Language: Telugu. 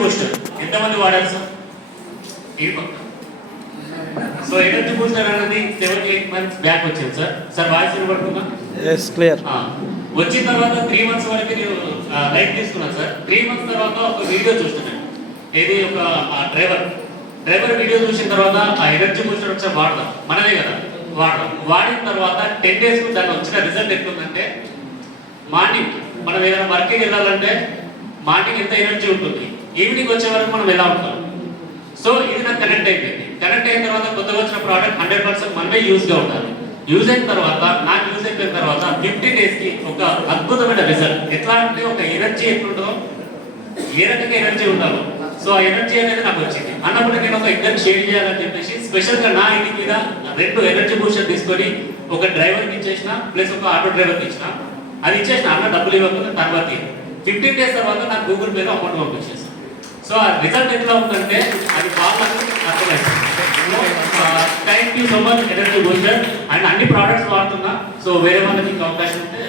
బూస్టర్ ఎంతమంది వాడారు సార్? ఈ పక్క. సో ఎనర్జీ బూస్టర్ అనేది 7-8 మంత్స్ బ్యాక్ వచ్చింది సార్. సార్ వాయిస్ వినపడుతుందా? క్లియర్. వచ్చిన తర్వాత 3 మంత్స్ వరకు నేను లైట్ తీసుకున్నాను సార్. 3 మంత్స్ తర్వాత ఒక వీడియో చూస్తున్నాను. ఏది ఒక డ్రైవర్ వీడియో చూసిన తర్వాత ఆ ఎనర్జీ బూస్టర్ ఒకసారి వాడదాం, మనదే కదా వాడదాం. వాడిన తర్వాత 10 days దానికి వచ్చిన రిజల్ట్ ఎట్లుందంటే, మార్నింగ్ మనం ఏదైనా వర్క్కి వెళ్ళాలంటే మార్నింగ్ ఎంత ఎనర్జీ ఉంటుంది, ఈవినింగ్ వచ్చే వరకు మనం ఎలా ఉంటాం. సో ఇది నాకు కనెక్ట్ అయిపోయింది. కనెక్ట్ అయిన తర్వాత కొత్తగా వచ్చిన ప్రోడక్ట్ 100% మనమే యూజ్గా ఉండాలి. యూజ్ అయిన తర్వాత నాకు యూజ్ అయిపోయిన తర్వాత 50 daysకి ఒక అద్భుతమైన రిజల్ట్. ఎట్లా అంటే ఒక ఎనర్జీ ఎట్లుంటుందో, ఏ రకంగా ఎనర్జీ ఉండాలో, సో ఆ ఎనర్జీ అనేది నాకు వచ్చింది. అన్నప్పుడు నేను ఒక ఇద్దరు షేర్ చేయాలని చెప్పేసి స్పెషల్గా నా ఇంటి మీద 2 ఎనర్జీ బూస్టర్ తీసుకొని ఒక డ్రైవర్కి ఇచ్చేసిన, ప్లస్ ఒక ఆటో డ్రైవర్కి ఇచ్చిన. అది ఇచ్చేసిన, అన్న డబ్బులు ఇవ్వకుండా తర్వాత 15 days తర్వాత నాకు గూగుల్ పేలో అమౌంట్ పంపించేసాను. సో ఆ రిజల్ట్ ఎట్లా ఉందంటే అది వాళ్ళకు అర్థమైంది. Thank you so much energy booster. And అన్ని ప్రోడక్ట్స్ వాడుతున్నా. సో వేరే వాళ్ళకి అవకాశం ఉంటే